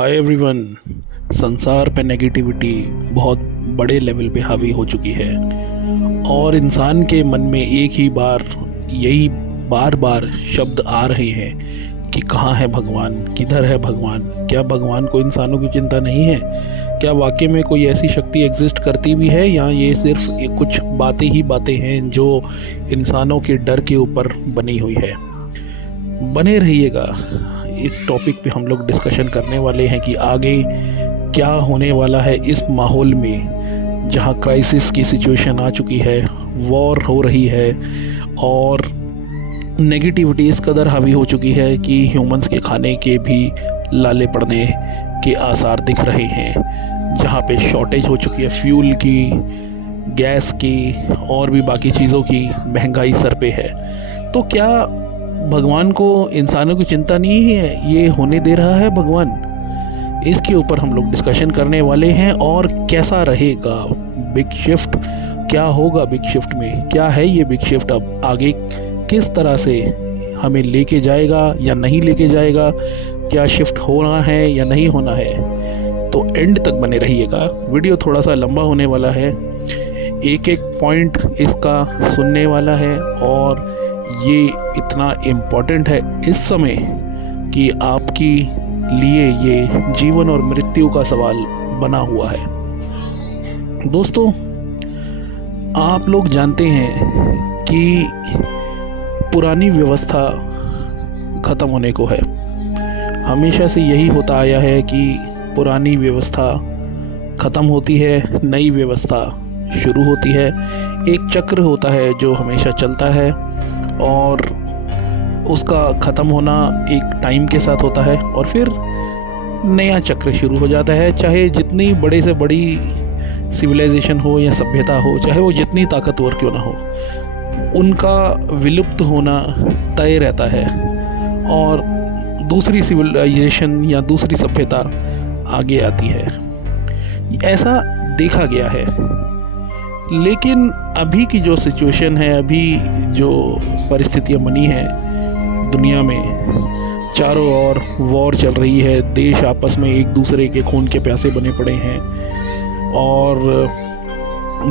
Hi everyone. संसार पे negativity बहुत बड़े लेवल पे हावी हो चुकी है और इंसान के मन में एक ही बार यही बार बार शब्द आ रहे हैं कि कहाँ है भगवान, किधर है भगवान। क्या भगवान को इंसानों की चिंता नहीं है? क्या वाकई में कोई ऐसी शक्ति एग्जिस्ट करती भी है या ये सिर्फ कुछ बातें हैं जो इंसानों के डर के ऊपर बनी हुई है? बने रहिएगा। इस टॉपिक पे हम लोग डिस्कशन करने वाले हैं कि आगे क्या होने वाला है इस माहौल में जहां क्राइसिस की सिचुएशन आ चुकी है, वॉर हो रही है और नेगेटिविटी इस कदर हावी हो चुकी है कि ह्यूमंस के खाने के भी लाले पड़ने के आसार दिख रहे हैं। जहां पे शॉर्टेज हो चुकी है फ्यूल की, गैस की और भी बाकी चीज़ों की, महंगाई सर पे है। तो क्या भगवान को इंसानों की चिंता नहीं है? ये होने दे रहा है भगवान? इसके ऊपर हम लोग डिस्कशन करने वाले हैं। और कैसा रहेगा बिग शिफ्ट, क्या होगा बिग शिफ्ट में, क्या है ये बिग शिफ्ट, अब आगे किस तरह से हमें लेके जाएगा या नहीं लेके जाएगा, क्या शिफ्ट होना है या नहीं होना है। तो एंड तक बने रहिएगा। वीडियो थोड़ा सा लंबा होने वाला है, एक एक पॉइंट इसका सुनने वाला है और ये इतना इम्पोर्टेंट है इस समय कि आपके लिए ये जीवन और मृत्यु का सवाल बना हुआ है। दोस्तों, आप लोग जानते हैं कि पुरानी व्यवस्था ख़त्म होने को है। हमेशा से यही होता आया है कि पुरानी व्यवस्था ख़त्म होती है, नई व्यवस्था शुरू होती है। एक चक्र होता है जो हमेशा चलता है और उसका ख़त्म होना एक टाइम के साथ होता है और फिर नया चक्र शुरू हो जाता है। चाहे जितनी बड़े से बड़ी सिविलाइजेशन हो या सभ्यता हो, चाहे वो जितनी ताकतवर क्यों ना हो, उनका विलुप्त होना तय रहता है और दूसरी सिविलाइजेशन या दूसरी सभ्यता आगे आती है। ऐसा देखा गया है। लेकिन अभी की जो सिचुएशन है, अभी जो परिस्थितियाँ बनी है दुनिया में, चारों ओर वॉर चल रही है, देश आपस में एक दूसरे के खून के प्यासे बने पड़े हैं और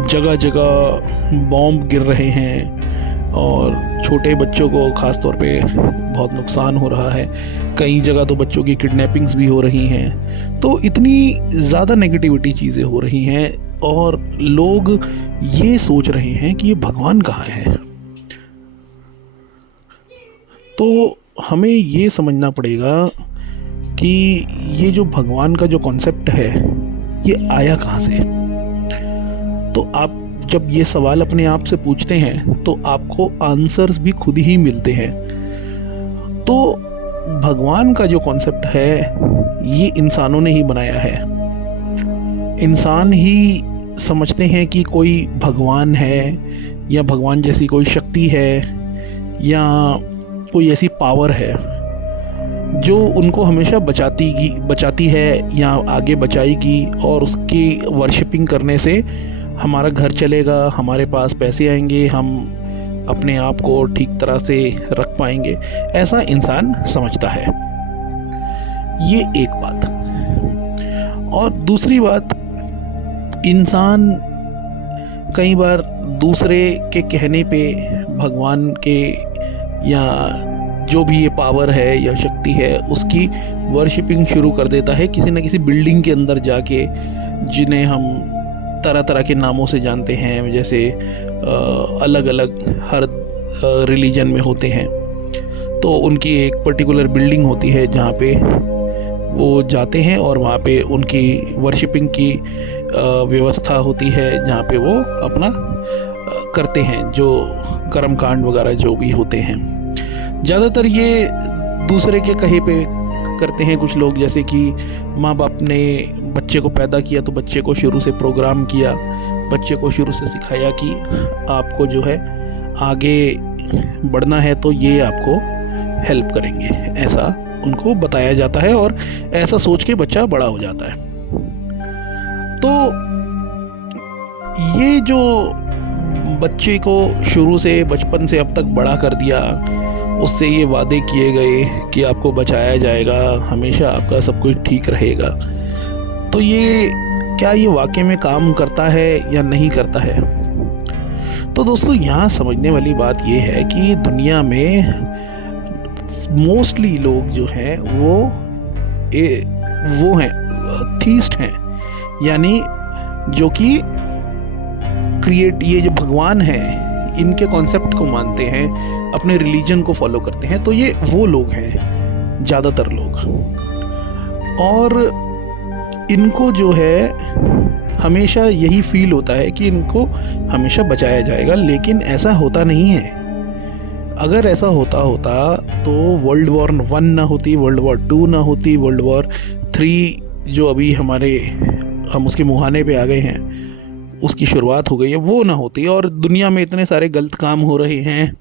जगह जगह बॉम्ब गिर रहे हैं और छोटे बच्चों को ख़ास तौर पे बहुत नुकसान हो रहा है। कई जगह तो बच्चों की किडनैपिंग्स भी हो रही हैं। तो इतनी ज़्यादा नेगेटिविटी चीज़ें हो रही हैं और लोग ये सोच रहे हैं कि ये भगवान कहाँ है। तो हमें ये समझना पड़ेगा कि ये जो भगवान का जो कॉन्सेप्ट है ये आया कहाँ से। तो आप जब ये सवाल अपने आप से पूछते हैं तो आपको आंसर्स भी खुद ही मिलते हैं। तो भगवान का जो कॉन्सेप्ट है ये इंसानों ने ही बनाया है। इंसान ही समझते हैं कि कोई भगवान है या भगवान जैसी कोई शक्ति है या कोई ऐसी पावर है जो उनको हमेशा बचाती है या आगे बचाएगी और उसकी वर्शिपिंग करने से हमारा घर चलेगा, हमारे पास पैसे आएंगे, हम अपने आप को ठीक तरह से रख पाएंगे। ऐसा इंसान समझता है। ये एक बात। और दूसरी बात, इंसान कई बार दूसरे के कहने पे भगवान के या जो भी ये पावर है या शक्ति है उसकी वर्शिपिंग शुरू कर देता है किसी न किसी बिल्डिंग के अंदर जाके, जिन्हें हम तरह तरह के नामों से जानते हैं। जैसे अलग अलग हर रिलीजन में होते हैं तो उनकी एक पर्टिकुलर बिल्डिंग होती है जहाँ पे वो जाते हैं और वहाँ पे उनकी वर्शिपिंग की व्यवस्था होती है, जहाँ पे वो अपना करते हैं जो कर्मकांड वगैरह जो भी होते हैं। ज़्यादातर ये दूसरे के कहे पे करते हैं कुछ लोग। जैसे कि माँ बाप ने बच्चे को पैदा किया तो बच्चे को शुरू से प्रोग्राम किया, बच्चे को शुरू से सिखाया कि आपको जो है आगे बढ़ना है तो ये आपको हेल्प करेंगे, ऐसा उनको बताया जाता है और ऐसा सोच के बच्चा बड़ा हो जाता है। तो ये जो बच्चे को शुरू से बचपन से अब तक बड़ा कर दिया उससे ये वादे किए गए कि आपको बचाया जाएगा, हमेशा आपका सब कुछ ठीक रहेगा। तो ये क्या ये वाकई में काम करता है या नहीं करता है? तो दोस्तों, यहाँ समझने वाली बात ये है कि दुनिया में मोस्टली लोग जो हैं वो हैं थीस्ट हैं, यानी जो कि ये जो भगवान हैं इनके कॉन्सेप्ट को मानते हैं, अपने रिलीजन को फॉलो करते हैं। तो ये वो लोग हैं ज़्यादातर लोग, और इनको जो है हमेशा यही फील होता है कि इनको हमेशा बचाया जाएगा, लेकिन ऐसा होता नहीं है। अगर ऐसा होता तो वर्ल्ड वॉर 1 ना होती, वर्ल्ड वॉर 2 ना होती, वर्ल्ड वॉर 3 जो अभी हम उसके मुहाने पे आ गए हैं, उसकी शुरुआत हो गई है, वो ना होती, और दुनिया में इतने सारे गलत काम हो रहे हैं,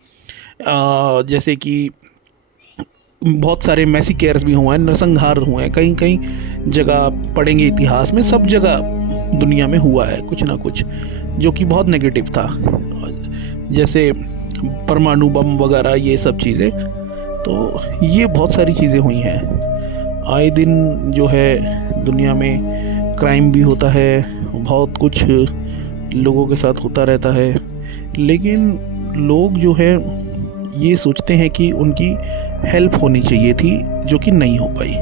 जैसे कि बहुत सारे मैसिकेयर्स भी हुए हैं, नरसंहार हुए हैं, कहीं कहीं जगह पढ़ेंगे इतिहास में, सब जगह दुनिया में हुआ है कुछ ना कुछ, जो कि बहुत नेगेटिव था, जैसे परमाणु बम वगैरह, ये सब चीज़ें। तो ये बहुत सारी चीज़ें हुई हैं। आए दिन जो है दुनिया में क्राइम भी होता है, बहुत कुछ लोगों के साथ होता रहता है, लेकिन लोग जो है ये सोचते हैं कि उनकी हेल्प होनी चाहिए थी, जो कि नहीं हो पाई।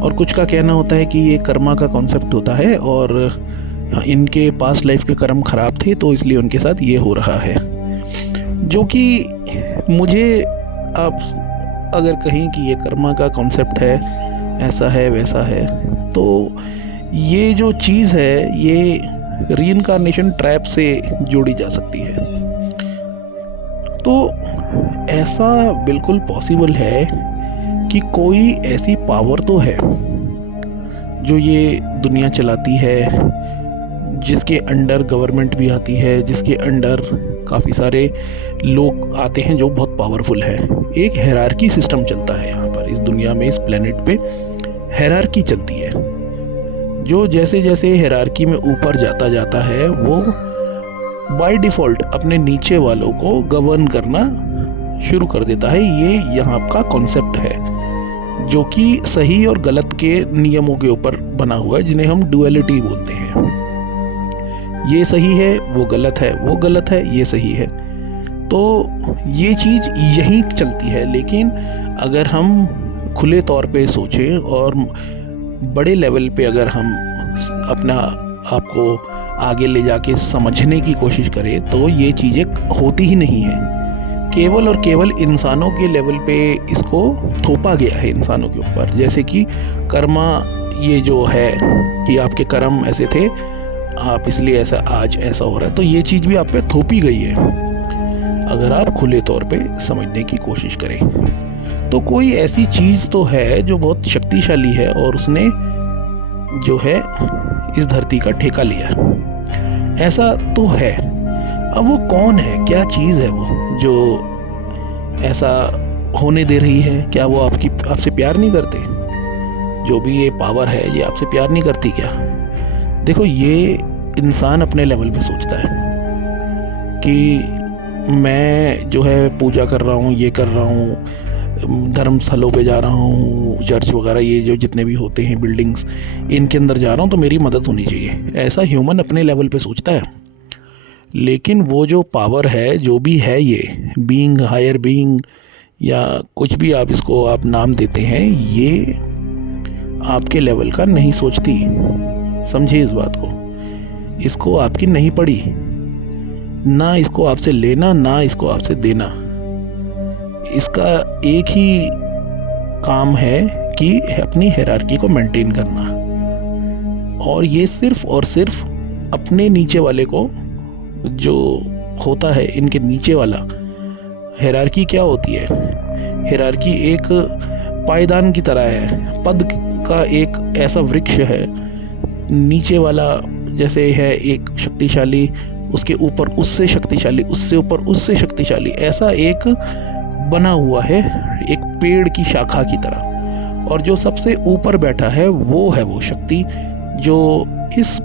और कुछ का कहना होता है कि ये कर्मा का कॉन्सेप्ट होता है, और इनके पास्ट लाइफ के कर्म ख़राब थे, तो इसलिए उनके साथ ये हो रहा है। जो कि मुझे, आप अगर कहें कि ये कर्मा का कॉन्सेप्ट है, ऐसा है वैसा है, तो ये जो चीज़ है ये रीइंकार्नेशन ट्रैप से जोड़ी जा सकती है। तो ऐसा बिल्कुल पॉसिबल है कि कोई ऐसी पावर तो है जो ये दुनिया चलाती है, जिसके अंडर गवर्नमेंट भी आती है, जिसके अंडर काफ़ी सारे लोग आते हैं जो बहुत पावरफुल है। एक हायरार्की सिस्टम चलता है यहाँ पर, इस दुनिया में, इस प्लेनेट पे हायरार्की चलती है, जो जैसे जैसे हायरार्की में ऊपर जाता है, वो बाय डिफ़ॉल्ट अपने नीचे वालों को गवर्न करना शुरू कर देता है। ये यहाँ का कॉन्सेप्ट है, जो कि सही और गलत के नियमों के ऊपर बना हुआ है, जिन्हें हम डुअलिटी बोलते हैं। ये सही है, वो गलत है, वो गलत है, ये सही है। तो ये चीज़ यहीं चलती है। लेकिन अगर हम खुले तौर पे सोचें और बड़े लेवल पे अगर हम अपना आपको आगे ले जाके समझने की कोशिश करें, तो ये चीज़ें होती ही नहीं हैं। केवल और केवल इंसानों के लेवल पे इसको थोपा गया है, इंसानों के ऊपर। जैसे कि कर्मा, ये जो है कि आपके कर्म ऐसे थे, आप इसलिए ऐसा आज ऐसा हो रहा है, तो ये चीज़ भी आप पे थोपी गई है, अगर आप खुले तौर पे समझने की कोशिश करें। तो कोई ऐसी चीज़ तो है जो बहुत शक्तिशाली है, और उसने जो है इस धरती का ठेका लिया, ऐसा तो है। अब वो कौन है, क्या चीज़ है वो जो ऐसा होने दे रही है? क्या वो आपसे प्यार नहीं करते? जो भी ये पावर है, ये आपसे प्यार नहीं करती क्या? देखो, ये इंसान अपने लेवल पे सोचता है कि मैं जो है पूजा कर रहा हूँ, ये कर रहा हूँ, धर्म स्थलों पे जा रहा हूँ, चर्च वगैरह, ये जो जितने भी होते हैं बिल्डिंग्स, इनके अंदर जा रहा हूँ, तो मेरी मदद होनी चाहिए। ऐसा ह्यूमन अपने लेवल पे सोचता है। लेकिन वो जो पावर है, जो भी है, ये बीइंग, हायर बीइंग, या कुछ भी आप इसको आप नाम देते हैं, ये आपके लेवल का नहीं सोचती। समझिए इस बात को। इसको आपकी नहीं पड़ी, ना इसको आपसे लेना, ना इसको आपसे देना। इसका एक ही काम है कि अपनी हायरार्की को मेंटेन करना, और ये सिर्फ और सिर्फ अपने नीचे वाले को, जो होता है इनके नीचे वाला। हायरार्की क्या होती है? हायरार्की एक पायदान की तरह है, पद का एक ऐसा वृक्ष है। नीचे वाला जैसे है एक शक्तिशाली, उसके ऊपर उससे शक्तिशाली, उससे ऊपर उससे शक्तिशाली, ऐसा एक बना हुआ है, एक पेड़ की शाखा की तरह। और जो सबसे ऊपर बैठा है, वो है वो शक्ति जो इस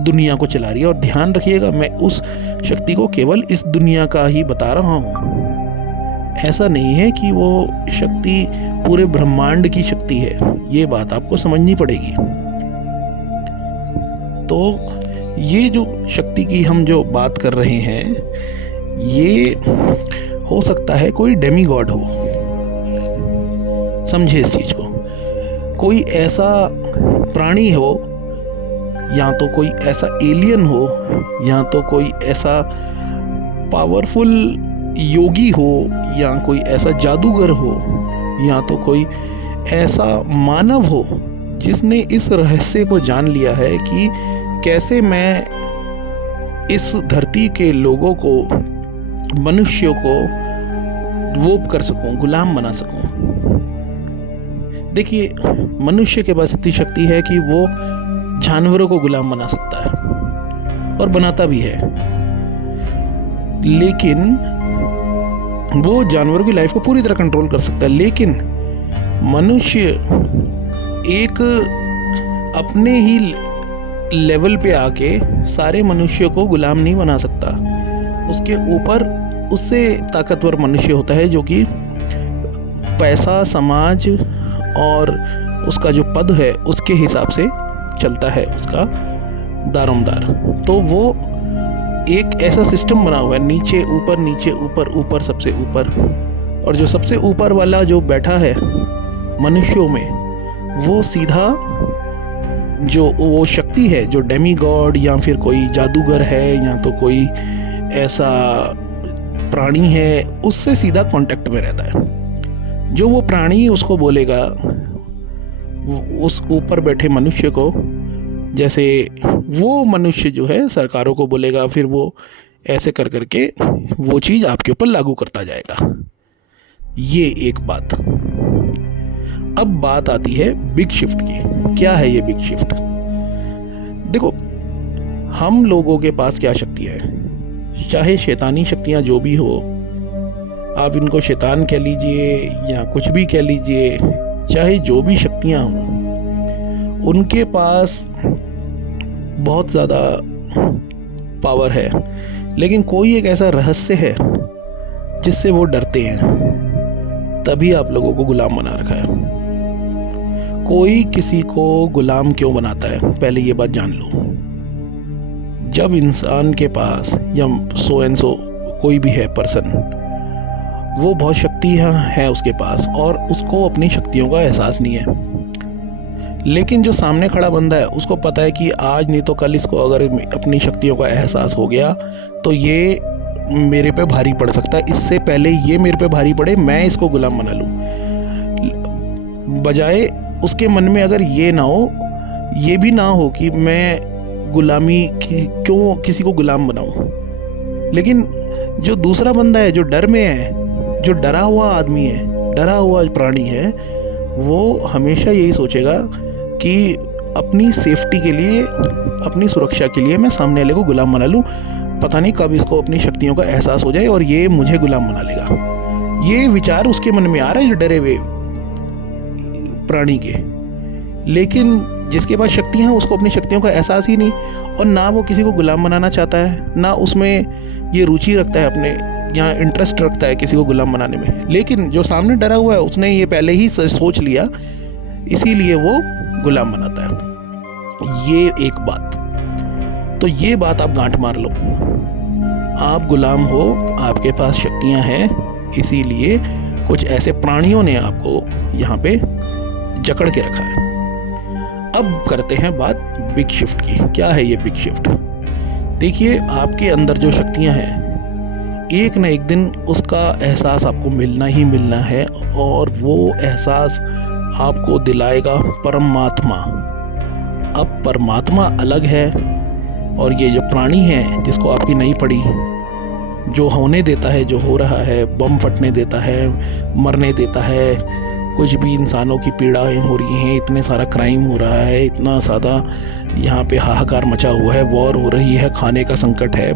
दुनिया को चला रही है। और ध्यान रखिएगा, मैं उस शक्ति को केवल इस दुनिया का ही बता रहा हूँ। ऐसा नहीं है कि वो शक्ति पूरे ब्रह्मांड की शक्ति है, ये बात आपको समझनी पड़ेगी। तो ये जो शक्ति की हम जो बात कर रहे हैं, ये हो सकता है कोई डेमी गॉड हो, समझे इस चीज को। कोई ऐसा प्राणी हो, या तो कोई ऐसा एलियन हो, या तो कोई ऐसा पावरफुल योगी हो, या कोई ऐसा जादूगर हो, या तो कोई ऐसा मानव हो जिसने इस रहस्य को जान लिया है कि कैसे मैं इस धरती के लोगों को, मनुष्यों को वो कर सकूं, गुलाम बना सकूं। देखिए, मनुष्य के पास इतनी शक्ति है कि वो जानवरों को गुलाम बना सकता है और बनाता भी है, लेकिन वो जानवरों की लाइफ को पूरी तरह कंट्रोल कर सकता है। लेकिन मनुष्य एक अपने ही लेवल पे आके सारे मनुष्यों को गुलाम नहीं बना सकता। उसके ऊपर उससे ताकतवर मनुष्य होता है जो कि पैसा, समाज और उसका जो पद है उसके हिसाब से चलता है, उसका दारोमदार। तो वो एक ऐसा सिस्टम बना हुआ है, नीचे ऊपर, नीचे ऊपर, ऊपर सबसे ऊपर। और जो सबसे ऊपर वाला जो बैठा है मनुष्यों में, वो सीधा जो वो शक्ति है, जो डेमी गॉड या फिर कोई जादूगर है या तो कोई ऐसा प्राणी है, उससे सीधा कांटेक्ट में रहता है। जो वो प्राणी उसको बोलेगा, उस ऊपर बैठे मनुष्य को, जैसे वो मनुष्य जो है सरकारों को बोलेगा, फिर वो ऐसे कर करके वो चीज़ आपके ऊपर लागू करता जाएगा। ये एक बात। अब बात आती है बिग शिफ्ट की। क्या है ये बिग शिफ्ट? देखो, हम लोगों के पास क्या शक्तियाँ हैं, चाहे शैतानी शक्तियाँ जो भी हो, आप इनको शैतान कह लीजिए या कुछ भी कह लीजिए, चाहे जो भी शक्तियाँ हों, उनके पास बहुत ज़्यादा पावर है, लेकिन कोई एक ऐसा रहस्य है जिससे वो डरते हैं, तभी आप लोगों को गुलाम बना रखा है। कोई किसी को गुलाम क्यों बनाता है, पहले ये बात जान लो। जब इंसान के पास या सो एंड सो कोई भी है पर्सन, वो बहुत शक्तियाँ हैं उसके पास और उसको अपनी शक्तियों का एहसास नहीं है, लेकिन जो सामने खड़ा बंदा है उसको पता है कि आज नहीं तो कल इसको अगर अपनी शक्तियों का एहसास हो गया तो ये मेरे पे भारी पड़ सकता है, इससे पहले ये मेरे पे भारी पड़े मैं इसको गुलाम बना लूँ। बजाय उसके मन में अगर ये ना हो, ये भी ना हो कि मैं गुलामी की क्यों किसी को गुलाम बनाऊं। लेकिन जो दूसरा बंदा है, जो डर में है, जो डरा हुआ आदमी है, डरा हुआ प्राणी है, वो हमेशा यही सोचेगा कि अपनी सेफ्टी के लिए, अपनी सुरक्षा के लिए मैं सामने वाले को गुलाम बना लूं, पता नहीं कब इसको अपनी शक्तियों का एहसास हो जाए और ये मुझे गुलाम बना लेगा। ये विचार उसके मन में आ रहा है, जो डरे हुए प्राणी के। लेकिन जिसके पास शक्तियाँ हैं उसको अपनी शक्तियों का एहसास ही नहीं, और ना वो किसी को गुलाम बनाना चाहता है, ना उसमें ये रुचि रखता है, अपने यहाँ इंटरेस्ट रखता है किसी को गुलाम बनाने में। लेकिन जो सामने डरा हुआ है उसने ये पहले ही सोच लिया, इसीलिए वो गुलाम बनाता है। ये एक बात। तो ये बात आप गांठ मार लो, आप गुलाम हो, आपके पास शक्तियाँ हैं, इसीलिए कुछ ऐसे प्राणियों ने आपको यहाँ पे जकड़ के रखा है। अब करते हैं बात बिग शिफ्ट की। क्या है ये बिग शिफ्ट? देखिए, आपके अंदर जो शक्तियाँ हैं, एक न एक दिन उसका एहसास आपको मिलना ही मिलना है, और वो एहसास आपको दिलाएगा परमात्मा। अब परमात्मा अलग है, और ये जो प्राणी है जिसको आपकी नहीं पड़ी, जो होने देता है, जो हो रहा है, बम फटने देता है, मरने देता है, कुछ भी इंसानों की पीड़ाएं हो रही हैं, इतने सारा क्राइम हो रहा है, इतना ज़्यादा यहाँ पे हाहाकार मचा हुआ है, वॉर हो रही है, खाने का संकट है,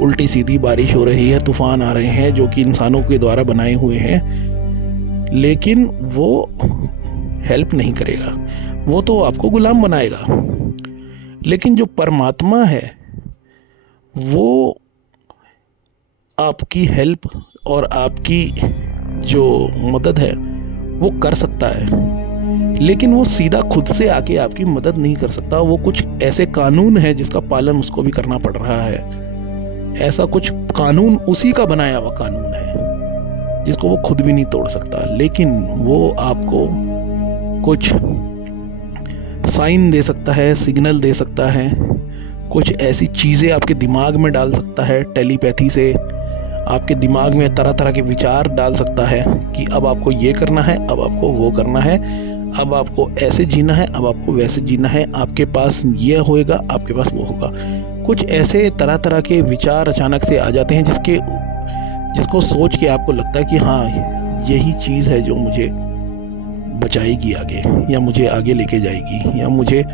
उल्टी सीधी बारिश हो रही है, तूफान आ रहे हैं जो कि इंसानों के द्वारा बनाए हुए हैं, लेकिन वो हेल्प नहीं करेगा, वो तो आपको गुलाम बनाएगा। लेकिन जो परमात्मा है वो आपकी हेल्प और आपकी जो मदद है वो कर सकता है, लेकिन वो सीधा खुद से आके आपकी मदद नहीं कर सकता। वो कुछ ऐसे कानून है जिसका पालन उसको भी करना पड़ रहा है। ऐसा कुछ कानून उसी का बनाया हुआ कानून है जिसको वो खुद भी नहीं तोड़ सकता, लेकिन वो आपको कुछ साइन दे सकता है, सिग्नल दे सकता है, कुछ ऐसी चीज़ें आपके दिमाग में डाल सकता है, टेलीपैथी से आपके दिमाग में तरह तरह के विचार डाल सकता है कि अब आपको ये करना है, अब आपको वो करना है, अब आपको ऐसे जीना है, अब आपको वैसे जीना है, आपके पास ये होएगा, आपके पास वो होगा। कुछ ऐसे तरह तरह के विचार अचानक से आ जाते हैं जिसको सोच के आपको लगता है कि हाँ, यही चीज़ है जो मुझे बचाएगी आगे, या मुझे आगे लेके जाएगी, या मुझे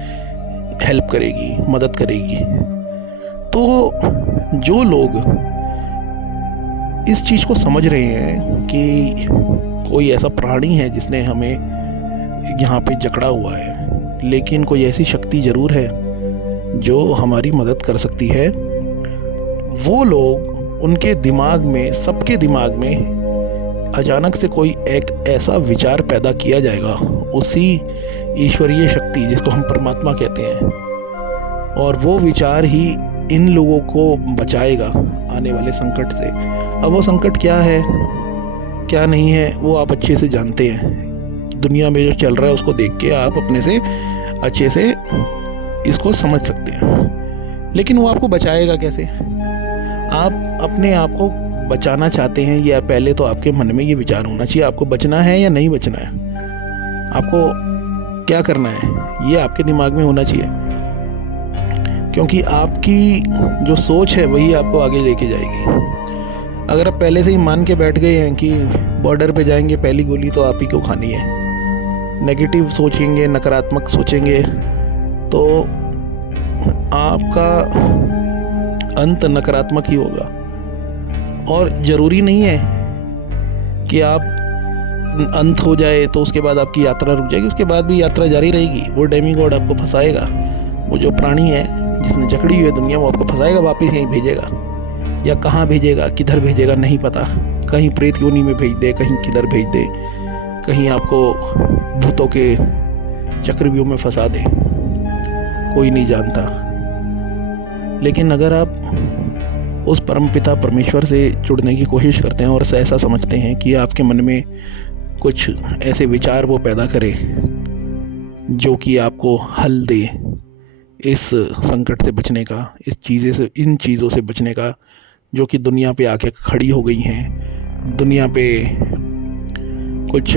हेल्प करेगी, मदद करेगी। तो जो लोग इस चीज़ को समझ रहे हैं कि कोई ऐसा प्राणी है जिसने हमें यहाँ पे जकड़ा हुआ है, लेकिन कोई ऐसी शक्ति ज़रूर है जो हमारी मदद कर सकती है, वो लोग, उनके दिमाग में, सबके दिमाग में अचानक से कोई एक ऐसा विचार पैदा किया जाएगा, उसी ईश्वरीय शक्ति जिसको हम परमात्मा कहते हैं, और वो विचार ही इन लोगों को बचाएगा आने वाले संकट से। अब वो संकट क्या है, क्या नहीं है, वो आप अच्छे से जानते हैं। दुनिया में जो चल रहा है उसको देख के आप अपने से अच्छे से इसको समझ सकते हैं, लेकिन वो आपको बचाएगा कैसे? आप अपने आप को बचाना चाहते हैं, या पहले तो आपके मन में ये विचार होना चाहिए आपको बचना है या नहीं बचना है, आपको क्या करना है, ये आपके दिमाग में होना चाहिए, क्योंकि आपकी जो सोच है वही आपको आगे लेके जाएगी। अगर आप पहले से ही मान के बैठ गए हैं कि बॉर्डर पे जाएंगे, पहली गोली तो आप ही को खानी है, नेगेटिव सोचेंगे, नकारात्मक सोचेंगे, तो आपका अंत नकारात्मक ही होगा। और ज़रूरी नहीं है कि आप अंत हो जाए तो उसके बाद आपकी यात्रा रुक जाएगी, उसके बाद भी यात्रा जारी रहेगी। वो डेमीगॉड आपको फंसाएगा, वो जो प्राणी है जिसने जकड़ी हुई है दुनिया, वो आपको फंसाएगा, वापस यहीं भेजेगा, या कहाँ भेजेगा, किधर भेजेगा नहीं पता, कहीं प्रेत योनि में भेज दे, कहीं किधर भेज दे, कहीं आपको भूतों के चक्रव्यूह में फंसा दे, कोई नहीं जानता। लेकिन अगर आप उस परमपिता परमेश्वर से जुड़ने की कोशिश करते हैं और ऐसा समझते हैं कि आपके मन में कुछ ऐसे विचार वो पैदा करे जो कि आपको हल दे इस संकट से बचने का, इन चीज़ों से बचने का जो कि दुनिया पे आके खड़ी हो गई हैं, दुनिया पे कुछ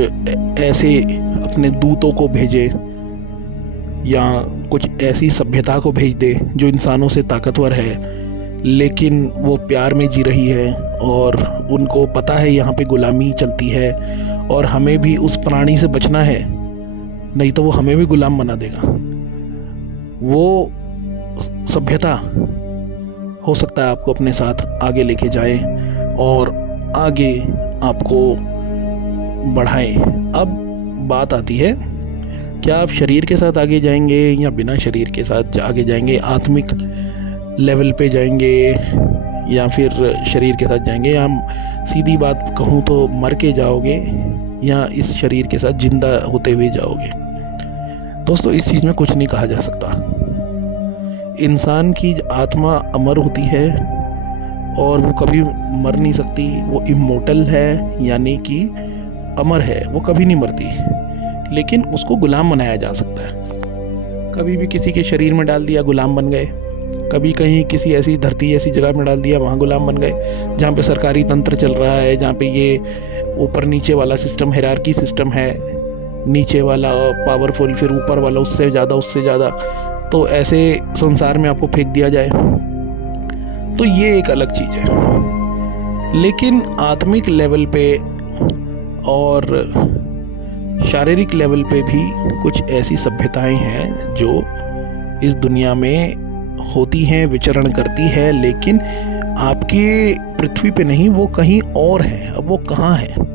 ऐसे अपने दूतों को भेजे या कुछ ऐसी सभ्यता को भेज दे जो इंसानों से ताकतवर है, लेकिन वो प्यार में जी रही है और उनको पता है यहाँ पे गुलामी चलती है और हमें भी उस प्राणी से बचना है, नहीं तो वो हमें भी गुलाम बना देगा। वो सभ्यता हो सकता है आपको अपने साथ आगे लेके जाए और आगे आपको बढ़ाए। अब बात आती है, क्या आप शरीर के साथ आगे जाएंगे या बिना शरीर के साथ आगे जाएंगे, आत्मिक लेवल पे जाएंगे या फिर शरीर के साथ जाएंगे, या सीधी बात कहूँ तो मर के जाओगे या इस शरीर के साथ जिंदा होते हुए जाओगे। दोस्तों, इस चीज़ में कुछ नहीं कहा जा सकता। इंसान की आत्मा अमर होती है और वो कभी मर नहीं सकती, वो इमोर्टल है, यानी कि अमर है, वो कभी नहीं मरती, लेकिन उसको गुलाम बनाया जा सकता है। कभी भी किसी के शरीर में डाल दिया, गुलाम बन गए, कभी कहीं किसी ऐसी धरती ऐसी जगह में डाल दिया, वहाँ गुलाम बन गए, जहाँ पे सरकारी तंत्र चल रहा है, जहाँ पे ये ऊपर नीचे वाला सिस्टम, हायरार्की सिस्टम है, नीचे वाला पावरफुल, फिर ऊपर वाला उससे ज़्यादा, तो ऐसे संसार में आपको फेंक दिया जाए तो ये एक अलग चीज़ है। लेकिन आत्मिक लेवल पे और शारीरिक लेवल पे भी कुछ ऐसी सभ्यताएं हैं जो इस दुनिया में होती हैं, विचरण करती है, लेकिन आपके पृथ्वी पे नहीं, वो कहीं और है। अब वो कहाँ है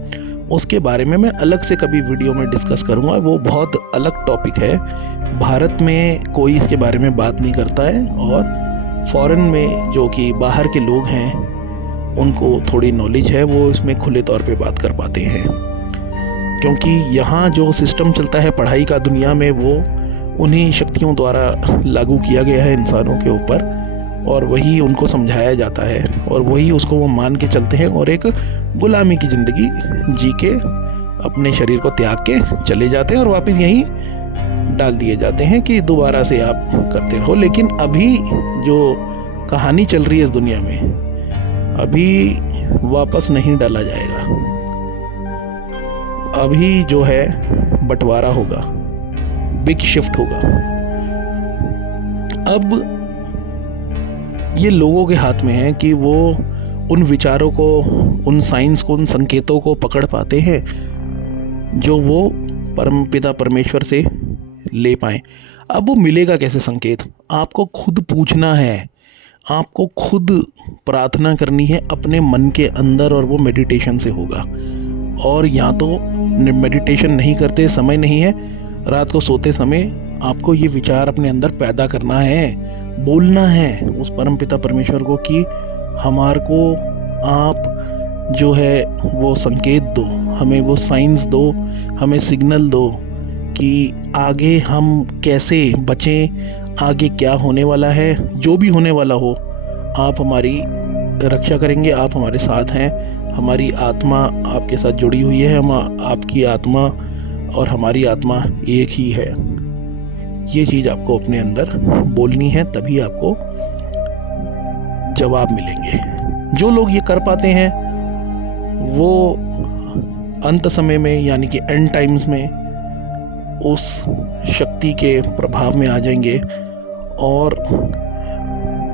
उसके बारे में मैं अलग से कभी वीडियो में डिस्कस करूँगा, वो बहुत अलग टॉपिक है। भारत में कोई इसके बारे में बात नहीं करता है और फॉरेन में जो कि बाहर के लोग हैं उनको थोड़ी नॉलेज है वो इसमें खुले तौर पे बात कर पाते हैं, क्योंकि यहाँ जो सिस्टम चलता है पढ़ाई का दुनिया में वो उन्हीं शक्तियों द्वारा लागू किया गया है इंसानों के ऊपर, और वही उनको समझाया जाता है और वही उसको वो मान के चलते हैं और एक गुलामी की ज़िंदगी जी के अपने शरीर को त्याग के चले जाते हैं और वापस यहीं डाल दिए जाते हैं कि दोबारा से आप करते रहो। लेकिन अभी जो कहानी चल रही है इस दुनिया में, अभी वापस नहीं डाला जाएगा, अभी जो है बंटवारा होगा, बिग शिफ्ट होगा। अब ये लोगों के हाथ में है कि वो उन विचारों को, उन साइंस को, उन संकेतों को पकड़ पाते हैं जो वो परमपिता परमेश्वर से ले पाएँ। अब वो मिलेगा कैसे संकेत? आपको खुद पूछना है, आपको खुद प्रार्थना करनी है अपने मन के अंदर, और वो मेडिटेशन से होगा। और या तो मेडिटेशन नहीं करते, समय नहीं है, रात को सोते समय आपको ये विचार अपने अंदर पैदा करना है, बोलना है उस परमपिता परमेश्वर को कि हमारे को आप जो है वो संकेत दो, हमें वो साइंस दो, हमें सिग्नल दो कि आगे हम कैसे बचें, आगे क्या होने वाला है। जो भी होने वाला हो आप हमारी रक्षा करेंगे, आप हमारे साथ हैं, हमारी आत्मा आपके साथ जुड़ी हुई है, हम आपकी आत्मा और हमारी आत्मा एक ही है। ये चीज़ आपको अपने अंदर बोलनी है, तभी आपको जवाब मिलेंगे। जो लोग ये कर पाते हैं वो अंत समय में, यानी कि एंड टाइम्स में, उस शक्ति के प्रभाव में आ जाएंगे। और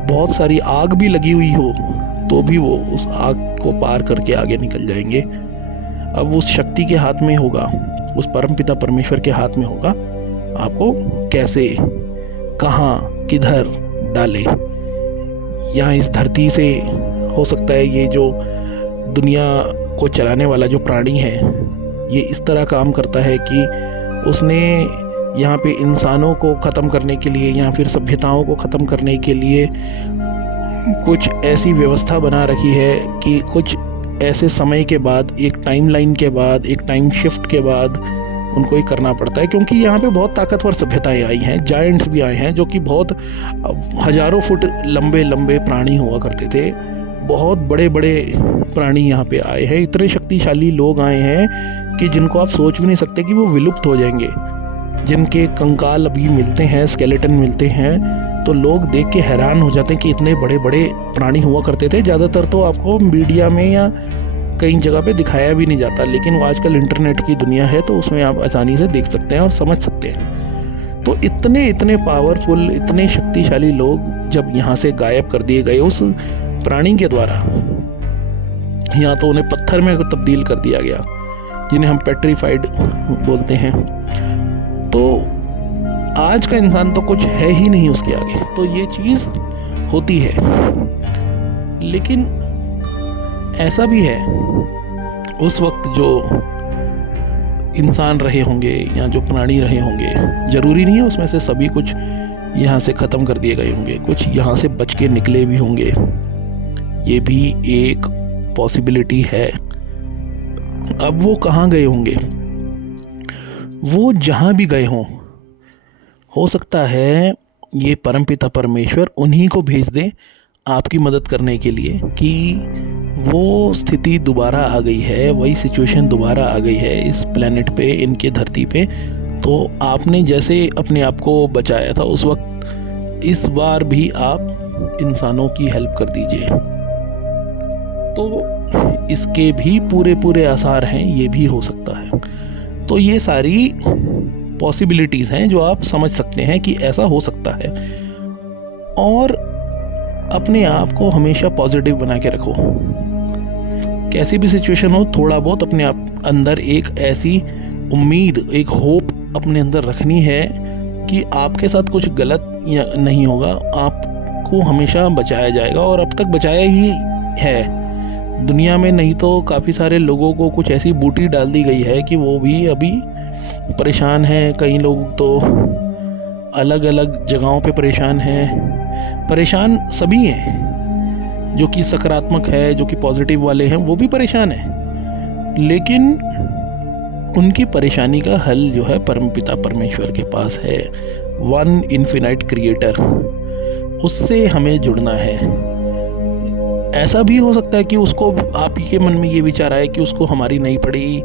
बहुत सारी आग भी लगी हुई हो तो भी वो उस आग को पार करके आगे निकल जाएंगे। अब उस शक्ति के हाथ में होगा, उस परमपिता परमेश्वर के हाथ में होगा आपको कैसे, कहाँ, किधर डाले। यहाँ इस धरती से हो सकता है ये जो दुनिया को चलाने वाला जो प्राणी है ये इस तरह काम करता है कि उसने यहाँ पे इंसानों को ख़त्म करने के लिए या फिर सभ्यताओं को ख़त्म करने के लिए कुछ ऐसी व्यवस्था बना रखी है कि कुछ ऐसे समय के बाद, एक टाइमलाइन के बाद, एक टाइम शिफ्ट के बाद उनको ही करना पड़ता है। क्योंकि यहाँ पे बहुत ताकतवर सभ्यताएं आई हैं, जायंट्स भी आए हैं जो कि बहुत हज़ारों फुट लंबे लंबे प्राणी हुआ करते थे। बहुत बड़े बड़े प्राणी यहाँ पे आए हैं, इतने शक्तिशाली लोग आए हैं कि जिनको आप सोच भी नहीं सकते कि वो विलुप्त हो जाएंगे। जिनके कंकाल अभी मिलते हैं, स्केलेटन मिलते हैं, तो लोग देख के हैरान हो जाते हैं कि इतने बड़े बड़े प्राणी हुआ करते थे। ज़्यादातर तो आपको मीडिया में या कई जगह पे दिखाया भी नहीं जाता, लेकिन वो आजकल इंटरनेट की दुनिया है तो उसमें आप आसानी से देख सकते हैं और समझ सकते हैं। तो इतने पावरफुल, इतने शक्तिशाली लोग जब यहाँ से गायब कर दिए गए उस प्राणी के द्वारा, या तो उन्हें पत्थर में तब्दील कर दिया गया, जिन्हें हम पेट्रीफाइड बोलते हैं, तो आज का इंसान तो कुछ है ही नहीं उसके आगे। तो ये चीज़ होती है। लेकिन ऐसा भी है, उस वक्त जो इंसान रहे होंगे या जो प्राणी रहे होंगे, ज़रूरी नहीं है उसमें से सभी कुछ यहाँ से ख़त्म कर दिए गए होंगे, कुछ यहाँ से बच के निकले भी होंगे। ये भी एक पॉसिबिलिटी है। अब वो कहाँ गए होंगे? वो जहाँ भी गए हों, हो सकता है ये परमपिता परमेश्वर उन्हीं को भेज दे आपकी मदद करने के लिए कि वो स्थिति दोबारा आ गई है, वही सिचुएशन दोबारा आ गई है इस प्लेनेट पे, इनके धरती पे। तो आपने जैसे अपने आप को बचाया था उस वक्त, इस बार भी आप इंसानों की हेल्प कर दीजिए। तो इसके भी पूरे आसार हैं, ये भी हो सकता है। तो ये सारी पॉसिबिलिटीज़ हैं जो आप समझ सकते हैं कि ऐसा हो सकता है। और अपने आप को हमेशा पॉजिटिव बना के रखो। कैसी भी सिचुएशन हो, थोड़ा बहुत अपने आप अंदर एक ऐसी उम्मीद, एक होप अपने अंदर रखनी है कि आपके साथ कुछ गलत या नहीं होगा, आपको हमेशा बचाया जाएगा। और अब तक बचाया ही है दुनिया में, नहीं तो काफ़ी सारे लोगों को कुछ ऐसी बूटी डाल दी गई है कि वो भी अभी परेशान हैं। कई लोग तो अलग अलग जगहों पे परेशान हैं। परेशान सभी हैं, जो कि सकारात्मक है, जो कि पॉजिटिव वाले हैं, वो भी परेशान हैं। लेकिन उनकी परेशानी का हल जो है परमपिता परमेश्वर के पास है, वन इन्फिनाइट क्रिएटर, उससे हमें जुड़ना है। ऐसा भी हो सकता है कि उसको, आपके मन में ये विचार आए कि उसको हमारी नहीं पड़ी,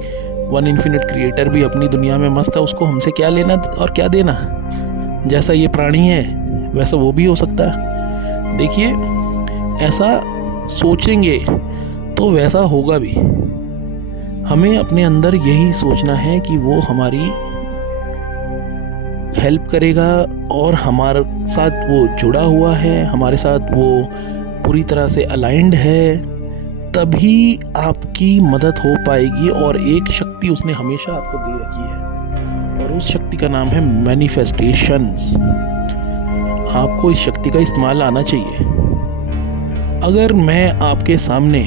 वन इन्फिनिट क्रिएटर भी अपनी दुनिया में मस्त है, उसको हमसे क्या लेना और क्या देना, जैसा ये प्राणी है वैसा वो भी हो सकता है। देखिए, ऐसा सोचेंगे तो वैसा होगा भी। हमें अपने अंदर यही सोचना है कि वो हमारी हेल्प करेगा और हमारे साथ वो जुड़ा हुआ है, हमारे साथ वो पूरी तरह से अलाइंड है, तभी आपकी मदद हो पाएगी। और एक शक्ति उसने हमेशा आपको दे रखी है और उस शक्ति का नाम है मैनिफेस्टेशंस। आपको इस शक्ति का इस्तेमाल आना चाहिए। अगर मैं आपके सामने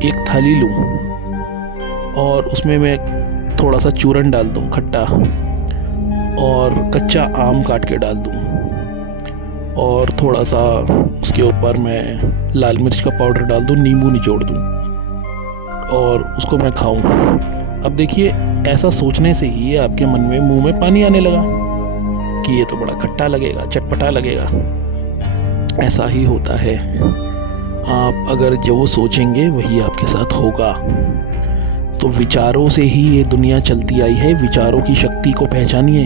एक थाली लूँ और उसमें मैं थोड़ा सा चूरन डाल दूँ खट्टा, और कच्चा आम काट के डाल दूँ, और थोड़ा सा उसके ऊपर मैं लाल मिर्च का पाउडर डाल दूँ, नींबू निचोड़ दूँ और उसको मैं खाऊँ, अब देखिए, ऐसा सोचने से ही आपके मन में, मुंह में पानी आने लगा कि ये तो बड़ा खट्टा लगेगा, चटपटा लगेगा। ऐसा ही होता है। आप अगर जो सोचेंगे वही आपके साथ होगा। तो विचारों से ही ये दुनिया चलती आई है। विचारों की शक्ति को पहचानिए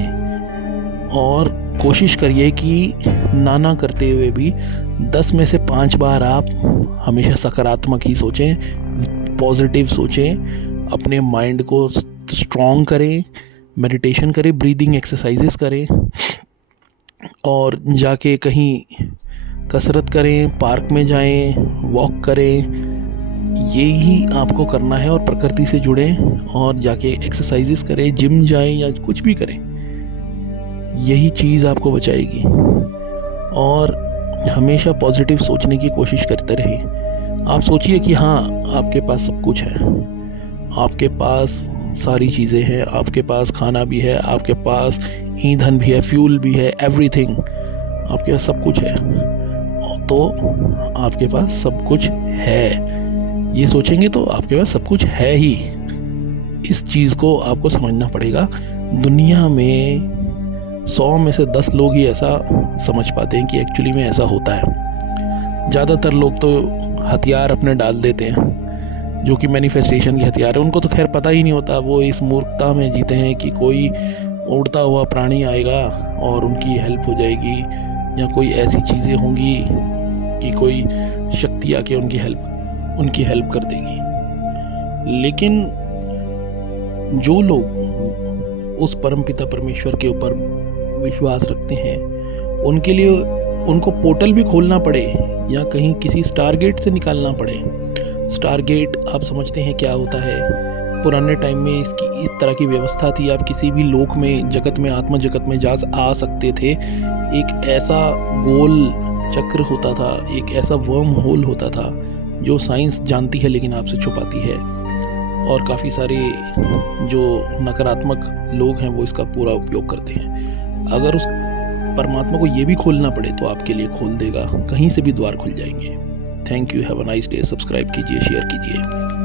और कोशिश करिए कि ना करते हुए भी 10 में से 5 बार आप हमेशा सकारात्मक ही सोचें, पॉजिटिव सोचें, अपने माइंड को स्ट्रॉन्ग करें, मेडिटेशन करें, ब्रीदिंग एक्सरसाइजेस करें, और जाके कहीं कसरत करें, पार्क में जाएं, वॉक करें। यही आपको करना है और प्रकृति से जुड़ें और जाके एक्सरसाइजेस करें, जिम जाएं या कुछ भी करें। यही चीज़ आपको बचाएगी। और हमेशा पॉजिटिव सोचने की कोशिश करते रहें। आप सोचिए कि हाँ, आपके पास सब कुछ है, आपके पास सारी चीज़ें हैं, आपके पास खाना भी है, आपके पास ईंधन भी है, फ्यूल भी है, एवरीथिंग, आपके पास सब कुछ है। तो आपके पास सब कुछ है, ये सोचेंगे तो आपके पास सब कुछ है ही। इस चीज़ को आपको समझना पड़ेगा। दुनिया में 100 में से 10 लोग ही ऐसा समझ पाते हैं कि एक्चुअली में ऐसा होता है। ज़्यादातर लोग तो हथियार अपने डाल देते हैं, जो कि मैनिफेस्टेशन के हथियार है। उनको तो खैर पता ही नहीं होता, वो इस मूर्खता में जीते हैं कि कोई उड़ता हुआ प्राणी आएगा और उनकी हेल्प हो जाएगी, या कोई ऐसी चीज़ें होंगी कि कोई शक्ति आके उनकी हेल्प कर देगी। लेकिन जो लोग उस परमपिता परमेश्वर के ऊपर विश्वास रखते हैं, उनके लिए उनको पोर्टल भी खोलना पड़े या कहीं किसी स्टारगेट से निकालना पड़े। स्टारगेट आप समझते हैं क्या होता है? पुराने टाइम में इसकी इस तरह की व्यवस्था थी। आप किसी भी लोक में, जगत में, आत्मा जगत में जा आ सकते थे। एक ऐसा गोल चक्र होता था, एक ऐसा वर्म होल होता था जो साइंस जानती है लेकिन आपसे छुपाती है। और काफ़ी सारे जो नकारात्मक लोग हैं वो इसका पूरा उपयोग करते हैं। अगर उस परमात्मा को ये भी खोलना पड़े तो आपके लिए खोल देगा, कहीं से भी द्वार खुल जाएंगे। Thank you, have a nice day. Subscribe कीजिए, शेयर कीजिए।